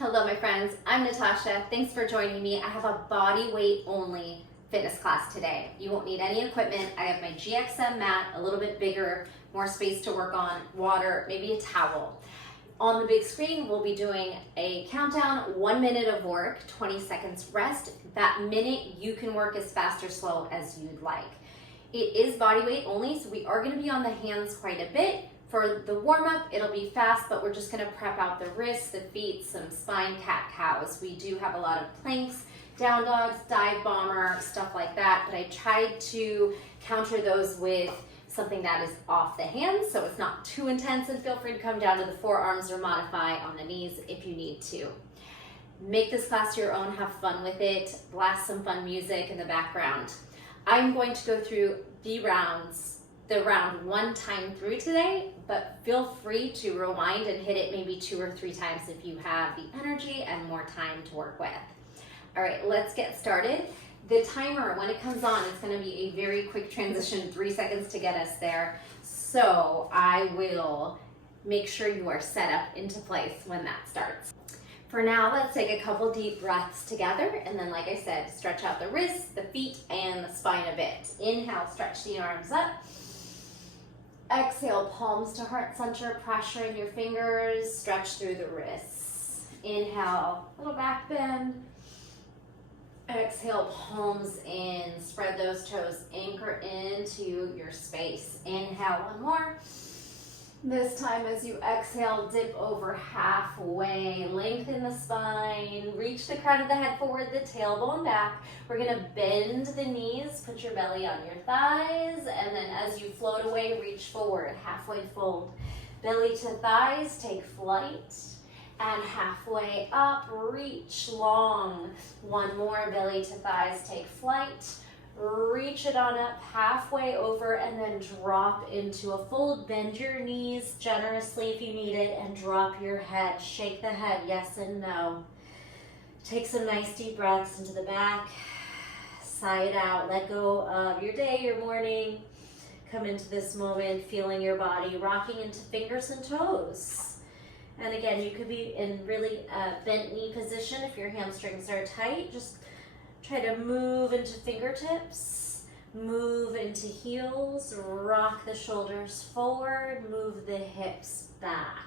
Hello my friends, I'm Natasha. Thanks for joining me. I have a body weight only fitness class today. You won't need any equipment. I have my GXM mat, a little bit bigger, more space to work on, water, maybe a towel. On the big screen, we'll be doing a countdown, 1 minute of work, 20 seconds rest. That minute, you can work as fast or slow as you'd like. It is body weight only, so we are gonna be on the hands quite a bit. For the warm-up, it'll be fast, but we're just gonna prep out the wrists, the feet, some spine cat-cows. We do have a lot of planks, down dogs, dive bomber, stuff like that, but I tried to counter those with something that is off the hands, so it's not too intense, and feel free to come down to the forearms or modify on the knees if you need to. Make this class your own, have fun with it, blast some fun music in the background. I'm going to go through the round one time through today, but feel free to rewind and hit it maybe 2 or 3 times if you have the energy and more time to work with. All right, let's get started. The timer, when it comes on, it's gonna be a very quick transition, 3 seconds to get us there. So I will make sure you are set up into place when that starts. For now, let's take a couple deep breaths together, and then like I said, stretch out the wrists, the feet, and the spine a bit. Inhale, stretch the arms up. Exhale, palms to heart center, pressure in your fingers, stretch through the wrists. Inhale, little back bend. Exhale, palms in, spread those toes, anchor into your space. Inhale, one more. This time as you exhale, dip over halfway, lengthen the spine, reach the crown of the head forward, the tailbone back. We're gonna bend the knees, put your belly on your thighs, and then as you float away, reach forward, halfway fold. Belly to thighs, take flight, and halfway up, reach long. One more, belly to thighs, take flight. Reach it on up, halfway over, and then drop into a fold. Bend your knees generously if you need it, and drop your head. Shake the head, yes and no. Take some nice deep breaths into the back, side out. Let go of your day, your morning. Come into this moment, feeling your body, rocking into fingers and toes. And again, you could be in really bent knee position if your hamstrings are tight. Just try to move into fingertips, move into heels, rock the shoulders forward, move the hips back.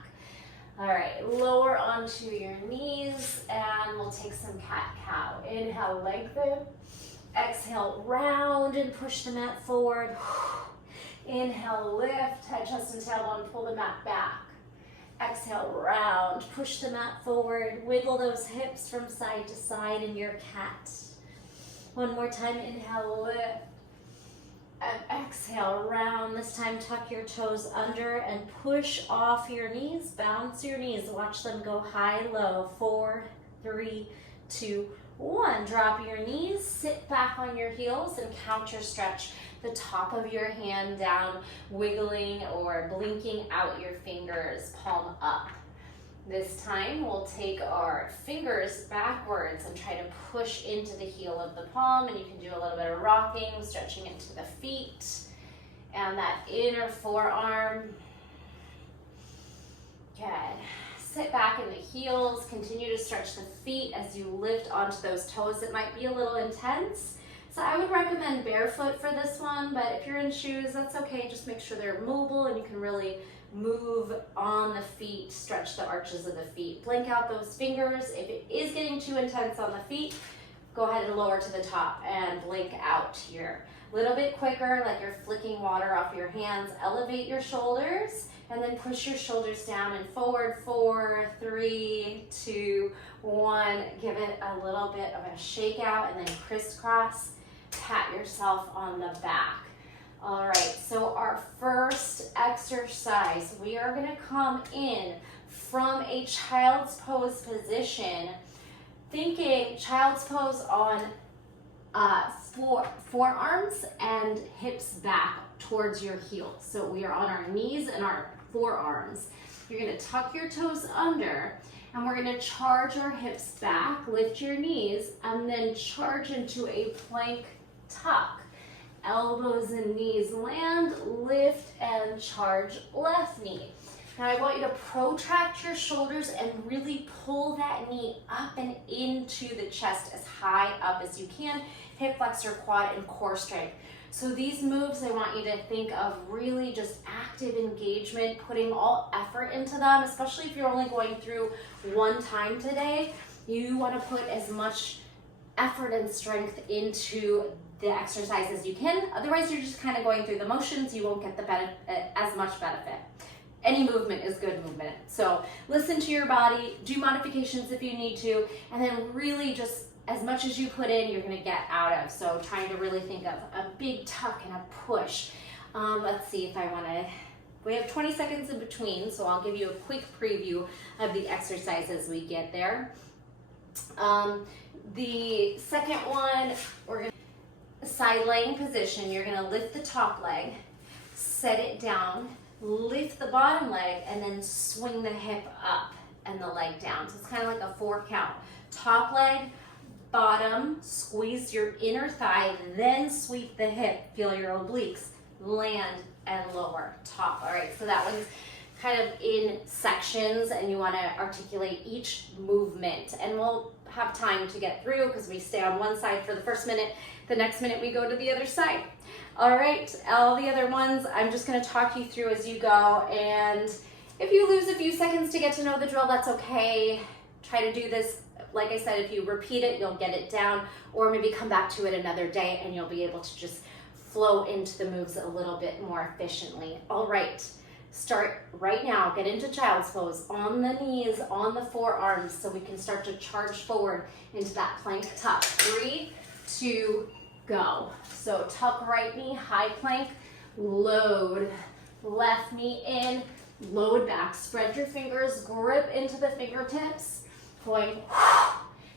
All right, lower onto your knees, and we'll take some cat-cow. Inhale, lengthen. Exhale, round and push the mat forward. Inhale, lift, head, chest, and tailbone, pull the mat back. Exhale, round, push the mat forward, wiggle those hips from side to side in your cat. One more time, inhale, lift, and exhale, round. This time, tuck your toes under and push off your knees, bounce your knees, watch them go high, low. 4, 3, 2, 1. Drop your knees, sit back on your heels, and counter stretch the top of your hand down, wiggling or blinking out your fingers, palm up. This time, we'll take our fingers backwards and try to push into the heel of the palm, and you can do a little bit of rocking, stretching into the feet and that inner forearm. Good. Sit back in the heels, continue to stretch the feet as you lift onto those toes. It might be a little intense, so I would recommend barefoot for this one, but if you're in shoes, that's okay. Just make sure they're mobile and you can really move on the feet, stretch the arches of the feet. Blink out those fingers. If it is getting too intense on the feet, go ahead and lower to the top and blink out here. A little bit quicker, like you're flicking water off your hands. Elevate your shoulders and then push your shoulders down and forward. 4, 3, 2, 1. Give it a little bit of a shake out and then crisscross. Pat yourself on the back. All right, so our first exercise, we are gonna come in from a child's pose position, thinking child's pose on forearms and hips back towards your heels. So we are on our knees and our forearms. You're gonna tuck your toes under, and we're gonna charge our hips back, lift your knees, and then charge into a plank tuck. Elbows and knees land, lift and charge left knee. Now I want you to protract your shoulders and really pull that knee up and into the chest as high up as you can. Hip flexor, quad, and core strength. So these moves, I want you to think of really just active engagement, putting all effort into them, especially if you're only going through one time today. You want to put as much effort and strength into the exercise as you can. Otherwise, you're just kind of going through the motions. You won't get the as much benefit. Any movement is good movement. So listen to your body, do modifications if you need to, and then really just as much as you put in, you're gonna get out of. So trying to really think of a big tuck and a push. Let's see if I wanna, we have 20 seconds in between, so I'll give you a quick preview of the exercise as we get there. The second one, we're gonna, side laying position. You're gonna lift the top leg, set it down, lift the bottom leg, and then swing the hip up and the leg down. So it's kind of like a 4 count. Top leg, bottom, squeeze your inner thigh, then sweep the hip, feel your obliques, land and lower, top. All right, so that one's kind of in sections and you wanna articulate each movement. And we'll have time to get through because we stay on one side for the first minute, the next minute we go to the other side. All right, all the other ones, I'm just gonna talk you through as you go, and if you lose a few seconds to get to know the drill, that's okay. Try to do this, like I said, if you repeat it, you'll get it down, or maybe come back to it another day and you'll be able to just flow into the moves a little bit more efficiently. All right, start right now, get into child's pose, on the knees, on the forearms, so we can start to charge forward into that plank tuck. 3, 2, go. So tuck right knee, high plank, load. Left knee in, load back. Spread your fingers, grip into the fingertips. Going,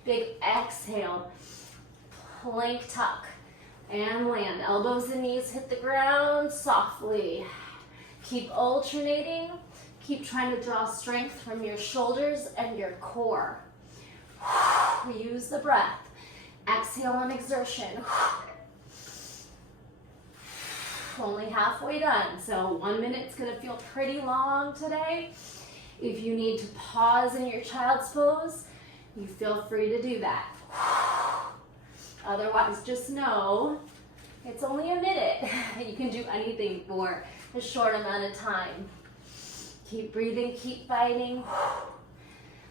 big exhale. Plank tuck and land. Elbows and knees hit the ground softly. Keep alternating. Keep trying to draw strength from your shoulders and your core. Use the breath. Exhale on exertion. Only halfway done, so 1 minute's gonna feel pretty long today. If you need to pause in your child's pose, you feel free to do that. Otherwise, just know it's only a minute. You can do anything for a short amount of time. Keep breathing, keep fighting.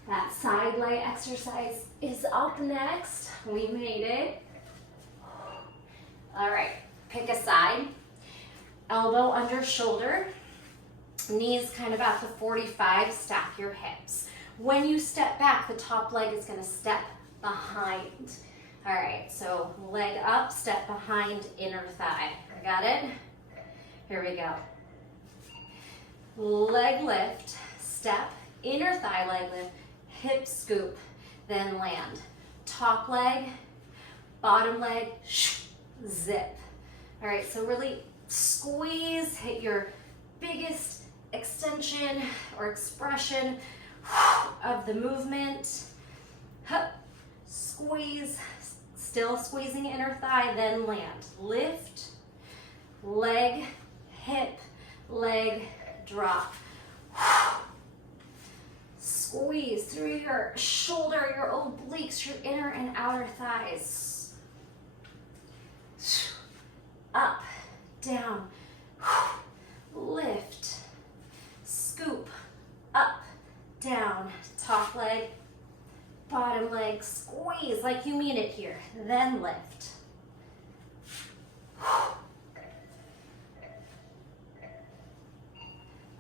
That side lay exercise is up next. We made it. All right, pick a side. Elbow under shoulder, knees kind of at the 45, stack your hips. When you step back, the top leg is gonna step behind. All right, so leg up, step behind, inner thigh. Got it? Here we go. Leg lift, step, inner thigh leg lift, hip scoop, then land. Top leg, bottom leg, zip. All right, so really squeeze, hit your biggest extension or expression of the movement. Squeeze, still squeezing inner thigh, then land. Lift, leg, hip, leg, drop. Squeeze through your shoulder, your obliques, your inner and outer thighs. Up, down, lift, scoop, up, down, top leg, bottom leg, squeeze like you mean it here, then lift.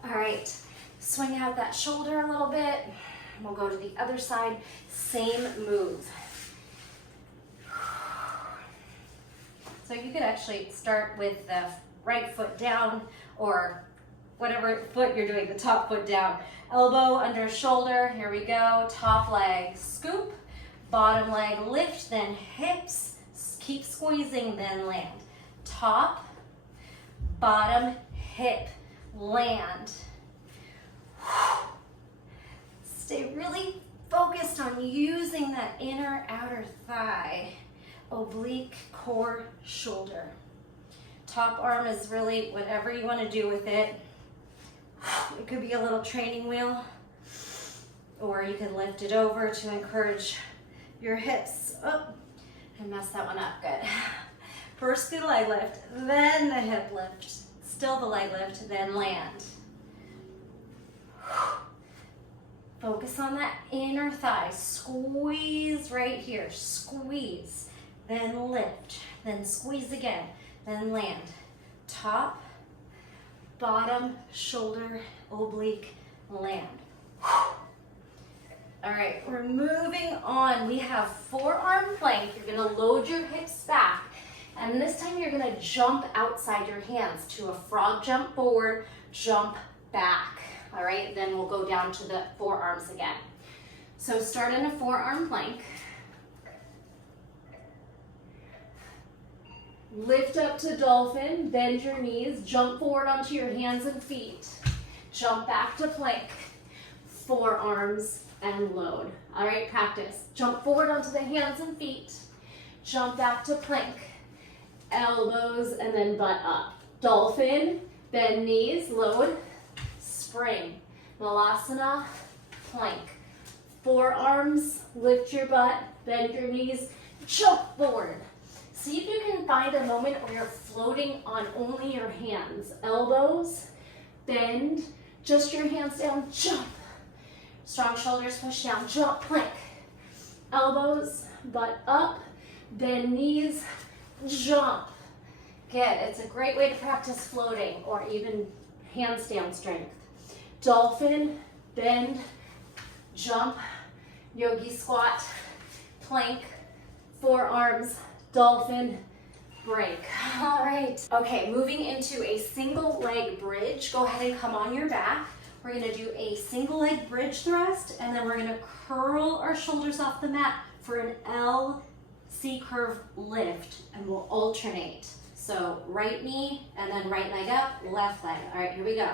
All right, swing out that shoulder a little bit. We'll go to the other side, same move. So you could actually start with the right foot down or whatever foot you're doing, the top foot down. Elbow under shoulder, here we go. Top leg scoop, bottom leg lift, then hips, keep squeezing, then land. Top, bottom, hip, land. Stay really focused on using that inner outer thigh. Oblique, core, shoulder. Top arm is really whatever you want to do with it. It could be a little training wheel, or you can lift it over to encourage your hips. Oh, I messed that one up, good. First the leg lift, then the hip lift, still the leg lift, then land. Focus on that inner thigh, squeeze right here, squeeze, then lift, then squeeze again, then land. Top, bottom, shoulder, oblique, land. All right, we're moving on. We have forearm plank. You're gonna load your hips back, and this time you're gonna jump outside your hands to a frog jump forward, jump back. All right, then we'll go down to the forearms again. So start in a forearm plank. Lift up to dolphin, bend your knees, jump forward onto your hands and feet. Jump back to plank, forearms, and load. All right, practice. Jump forward onto the hands and feet. Jump back to plank, elbows, and then butt up. Dolphin, bend knees, load, spring. Malasana, plank. Forearms, lift your butt, bend your knees, jump forward. See if you can find a moment where you're floating on only your hands. Elbows, bend, just your hands down, jump. Strong shoulders, push down, jump, plank. Elbows, butt up, bend knees, jump. Good, it's a great way to practice floating or even handstand strength. Dolphin, bend, jump, yogi squat, plank, forearms, dolphin, break. All right. Okay, moving into a single leg bridge. Go ahead and come on your back. We're gonna do a single leg bridge thrust, and then we're gonna curl our shoulders off the mat for an L C curve lift, and we'll alternate. So right knee, and then right leg up, left leg. All right, here we go.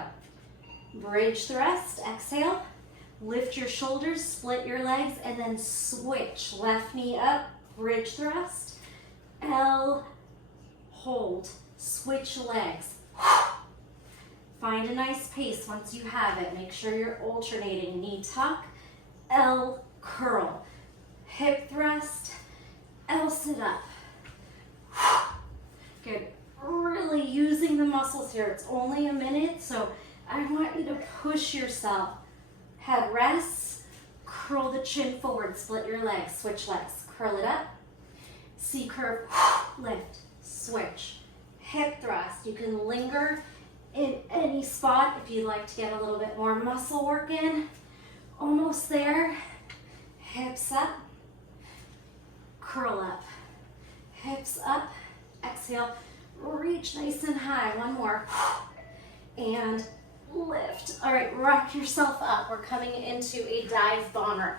Bridge thrust, exhale. Lift your shoulders, split your legs, and then switch. Left knee up, bridge thrust. L, hold, switch legs. Find a nice pace once you have it. Make sure you're alternating. Knee tuck, L, curl. Hip thrust, L, sit up. Good. Really using the muscles here. It's only a minute, so I want you to push yourself. Head rests, curl the chin forward, split your legs, switch legs. Curl it up, C curve, lift, switch. Hip thrust, you can linger in any spot if you'd like to get a little bit more muscle work in. Almost there. Hips up, curl up. Hips up, exhale, reach nice and high. One more. And lift. All right, rock yourself up. We're coming into a dive bomber.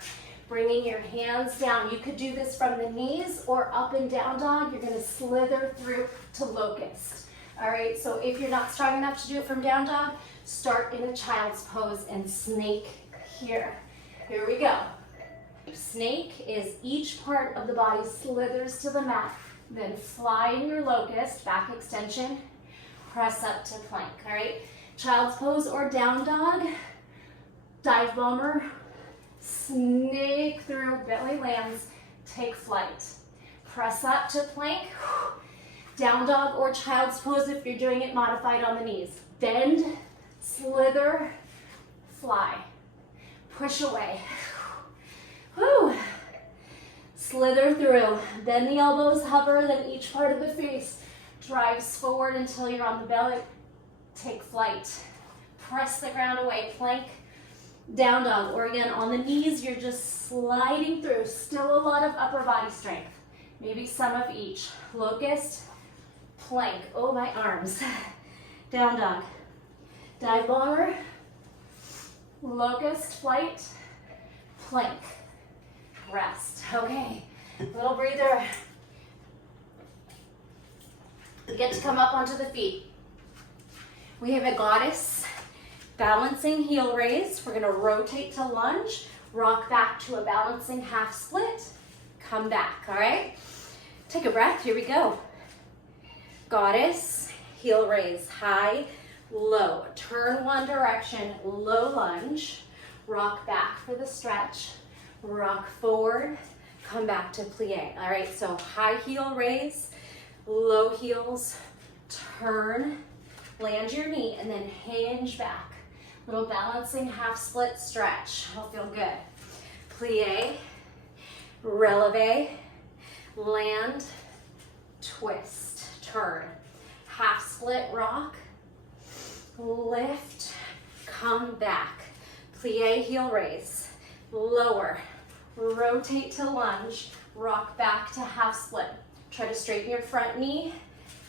Bringing your hands down. You could do this from the knees or up and down dog. You're gonna slither through to locust. All right, so if you're not strong enough to do it from down dog, start in a child's pose and snake here. Here we go. Snake is each part of the body slithers to the mat. Then fly in your locust, back extension, press up to plank, all right? Child's pose or down dog, dive bomber, snake through, belly lands, take flight. Press up to plank, down dog or child's pose if you're doing it modified on the knees. Bend, slither, fly. Push away. Whew. Slither through. Bend the elbows, hover, then each part of the face drives forward until you're on the belly. Take flight. Press the ground away. Plank, down dog. Or again, on the knees, you're just sliding through. Still a lot of upper body strength. Maybe some of each. Locust, plank. Oh, my arms. Down dog. Dive bomber. Locust, flight, plank. Rest. Okay, little breather. You get to come up onto the feet. We have a goddess balancing heel raise. We're gonna rotate to lunge, rock back to a balancing half split, come back, all right? Take a breath, here we go. Goddess, heel raise, high, low. Turn one direction, low lunge. Rock back for the stretch. Rock forward, come back to plie. All right, so high heel raise, low heels, turn, land your knee, and then hinge back. Little balancing half split stretch. It'll feel good. Plie, releve, land, twist, turn. Half split rock, lift, come back. Plie, heel raise, lower, rotate to lunge, rock back to half split. Try to straighten your front knee,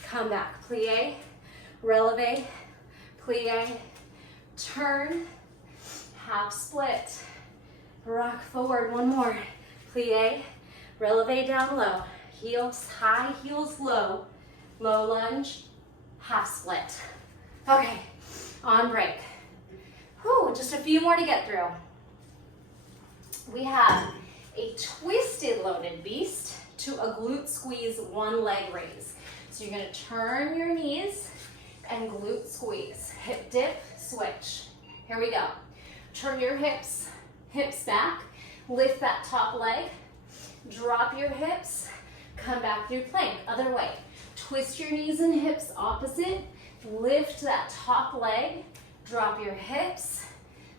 come back. Plie, releve, plie, turn, half split, rock forward, one more. Plie, releve down low, heels high, heels low, low lunge, half split. Okay, on break. Whew, just a few more to get through. We have a twisted loaded beast to a glute squeeze, one leg raise. So you're gonna turn your knees and glute squeeze. Hip dip, switch. Here we go. Turn your hips back, lift that top leg, drop your hips, come back through plank, other way. Twist your knees and hips opposite, lift that top leg, drop your hips,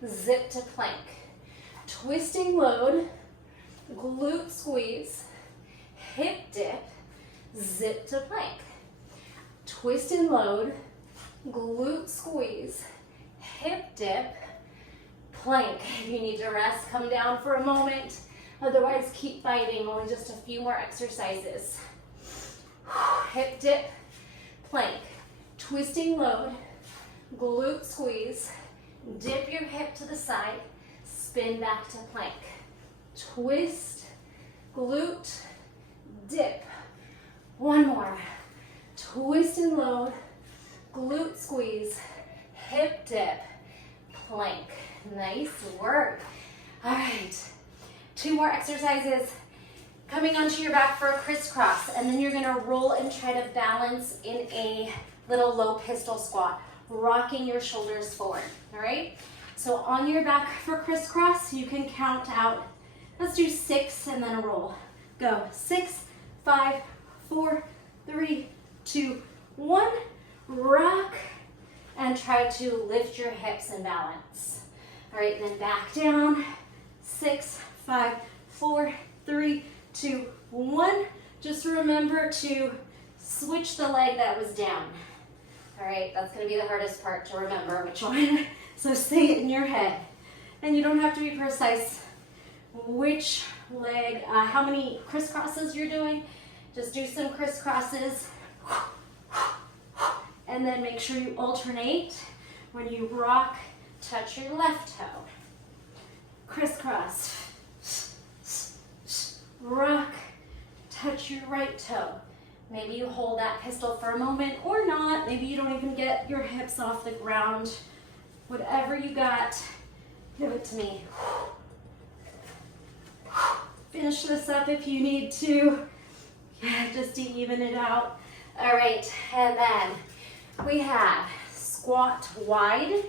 zip to plank. Twisting load, glute squeeze, hip dip, zip to plank. Twist and load, glute squeeze, hip dip, plank. If you need to rest, come down for a moment. Otherwise, keep fighting, only just a few more exercises. Hip dip, plank. Twisting load, glute squeeze, dip your hip to the side, spin back to plank. Twist, glute, dip. One more. Twist and load, glute squeeze, hip dip, plank. Nice work. All right, 2 more exercises. Coming onto your back for a crisscross, and then you're gonna roll and try to balance in a little low pistol squat, rocking your shoulders forward, all right? So on your back for crisscross, you can count out, let's do 6 and then a roll. Go, 6, 5, 4, 3, 2, 1. Rock and try to lift your hips and balance. All right, then back down, 6, 5, 4, 3, 2, 1. Just remember to switch the leg that was down. All right, that's gonna be the hardest part to remember which one. So say it in your head. And you don't have to be precise which leg, how many crisscrosses you're doing. Just do some crisscrosses. And then make sure you alternate. When you rock, touch your left toe. Crisscross. Rock, touch your right toe. Maybe you hold that pistol for a moment or not. Maybe you don't even get your hips off the ground. Whatever you got, give it to me. Finish this up if you need to, just to even it out. All right, and then we have squat wide,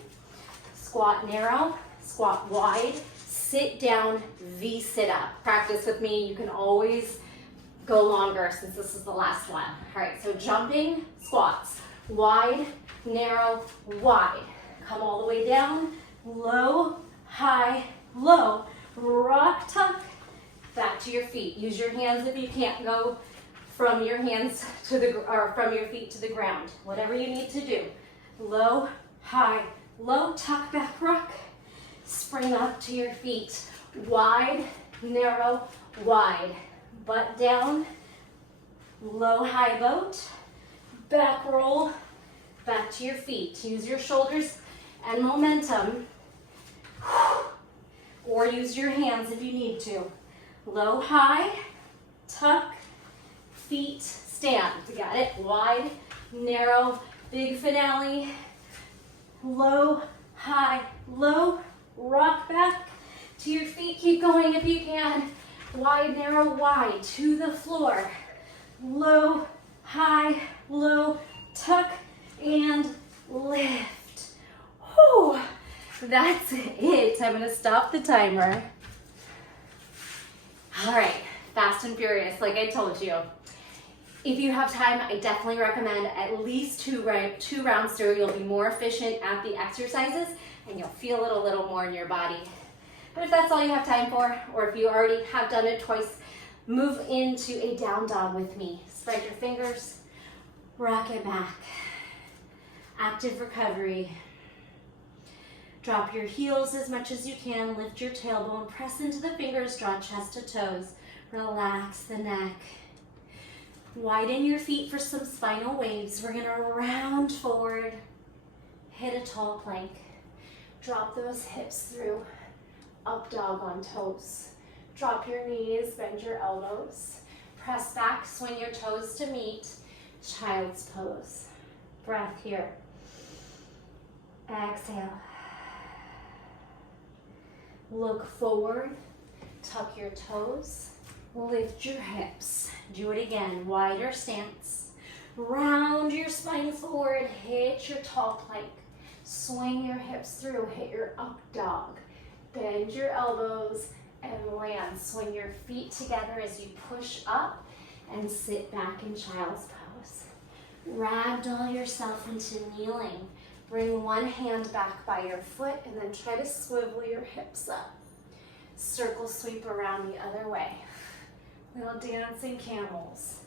squat narrow, squat wide, sit down, V sit up. Practice with me. You can always go longer since this is the last one. All right, so jumping squats, wide, narrow, wide. Come all the way down, low, high, low, rock, tuck, back to your feet. Use your hands if you can't go from your hands to the, or from your feet to the ground. Whatever you need to do. Low, high, low, tuck, back, rock, spring up to your feet. Wide, narrow, wide. Butt down, low, high boat, back roll, back to your feet. Use your shoulders and momentum, or use your hands if you need to. Low, high, tuck, feet, stand. You got it? Wide, narrow, big finale. Low, high, low, rock back to your feet. Keep going if you can. Wide, narrow, wide, to the floor. Low, high, low, tuck, and lift. Whew. That's it. I'm gonna stop the timer. All right, fast and furious, like I told you. If you have time, I definitely recommend at least two rounds through. You'll be more efficient at the exercises and you'll feel it a little more in your body. But if that's all you have time for, or if you already have done it twice, move into a down dog with me. Spread your fingers, rock it back. Active recovery. Drop your heels as much as you can, lift your tailbone, press into the fingers, draw chest to toes. Relax the neck. Widen your feet for some spinal waves. We're gonna round forward, hit a tall plank. Drop those hips through, up dog on toes. Drop your knees, bend your elbows. Press back, swing your toes to meet, child's pose. Breath here. Exhale. Look forward, tuck your toes, lift your hips. Do it again, wider stance. Round your spine forward, hit your tall plank. Swing your hips through, hit your up dog. Bend your elbows and land. Swing your feet together as you push up and sit back in child's pose. Ragdoll yourself into kneeling. Bring one hand back by your foot and then try to swivel your hips up. Circle sweep around the other way. Little dancing camels.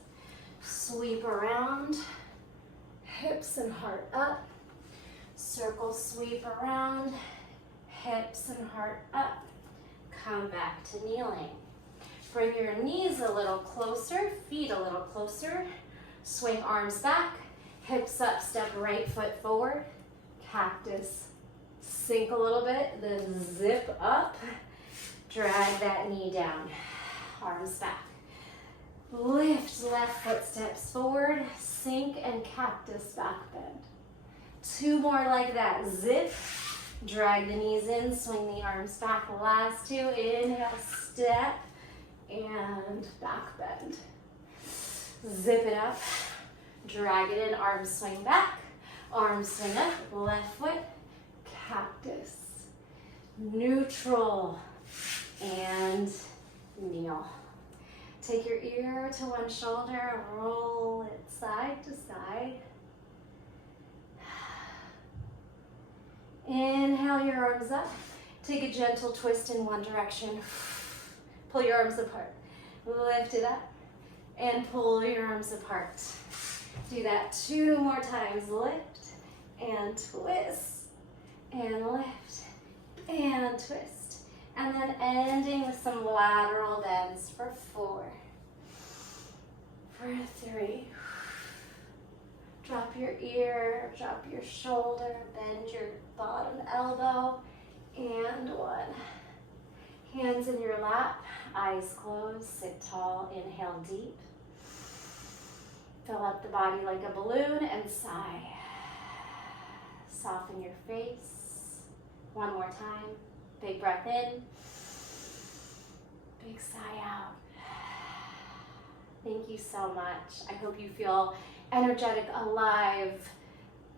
Sweep around, hips and heart up. Circle sweep around, hips and heart up. Come back to kneeling. Bring your knees a little closer, feet a little closer. Swing arms back, hips up, step right foot forward. Cactus. Sink a little bit, then zip up. Drag that knee down. Arms back. Lift left foot steps forward, sink and cactus back bend. Two more like that. Zip, drag the knees in, swing the arms back. Last two, inhale, step, and back bend. Zip it up, drag it in, arms swing back, arms swing up, left foot, cactus, neutral, and kneel. Take your ear to one shoulder, roll it side to side. Inhale your arms up. Take a gentle twist in one direction. Pull your arms apart. Lift it up and pull your arms apart. Do that 2 more times. Lift and twist and lift and twist. And then ending with some lateral bends for 4, for 3. Drop your ear, drop your shoulder, bend your bottom elbow, and 1. Hands in your lap, eyes closed, sit tall, inhale deep. Fill up the body like a balloon and sigh. Soften your face. 1 more time. Big breath in, big sigh out. Thank you so much. I hope you feel energetic, alive,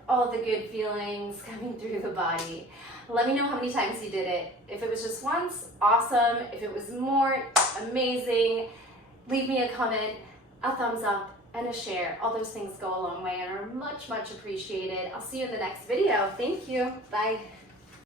all the good feelings coming through the body. Let me know how many times you did it. If it was just once, awesome. If it was more, amazing. Leave me a comment, a thumbs up, and a share. All those things go a long way and are much, much appreciated. I'll see you in the next video. Thank you. Bye.